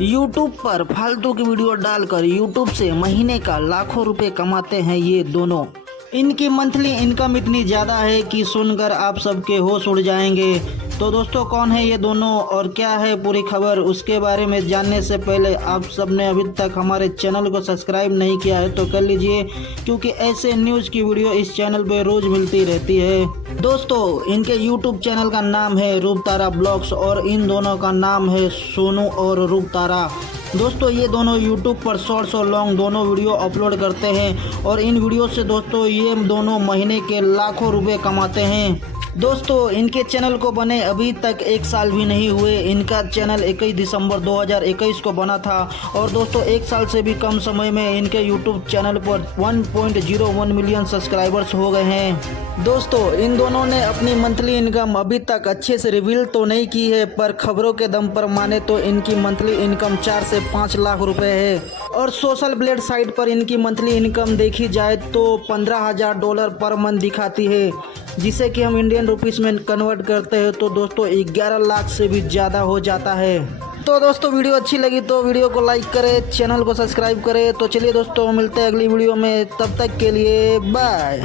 YouTube पर फालतू की वीडियो डालकर यूट्यूब से महीने का लाखों रुपए कमाते हैं ये दोनों। इनकी मंथली इनकम इतनी ज़्यादा है कि सुनकर आप सबके होश उड़ जाएंगे। तो दोस्तों, कौन है ये दोनों और क्या है पूरी खबर, उसके बारे में जानने से पहले आप सबने अभी तक हमारे चैनल को सब्सक्राइब नहीं किया है तो कर लीजिए, क्योंकि ऐसे न्यूज़ की वीडियो इस चैनल पे रोज़ मिलती रहती है। दोस्तों, इनके यूट्यूब चैनल का नाम है रूपतारा ब्लॉग्स और इन दोनों का नाम है सोनू और रूपतारा। दोस्तों, ये दोनों यूट्यूब पर शॉर्ट्स और लॉन्ग दोनों वीडियो अपलोड करते हैं और इन वीडियो से दोस्तों ये दोनों महीने के लाखों रुपए कमाते हैं। दोस्तों, इनके चैनल को बने अभी तक 1 साल भी नहीं हुए। इनका चैनल 21 दिसंबर 2021 को बना था और दोस्तों 1 साल से भी कम समय में इनके यूट्यूब चैनल पर 1.01 मिलियन सब्सक्राइबर्स हो गए हैं। दोस्तों, इन दोनों ने अपनी मंथली इनकम अभी तक अच्छे से रिवील तो नहीं की है, पर खबरों के दम पर माने तो इनकी मंथली इनकम 4 से 5 लाख रुपए है और सोशल ब्लेड साइट पर इनकी मंथली इनकम देखी जाए तो $15,000 पर मंथ दिखाती है, जिसे कि हम इंडियन रुपीस में कन्वर्ट करते हैं तो दोस्तों 11 लाख से भी ज़्यादा हो जाता है। तो दोस्तों, वीडियो अच्छी लगी तो वीडियो को लाइक करें, चैनल को सब्सक्राइब करें। तो चलिए दोस्तों, मिलते हैं अगली वीडियो में, तब तक के लिए बाय।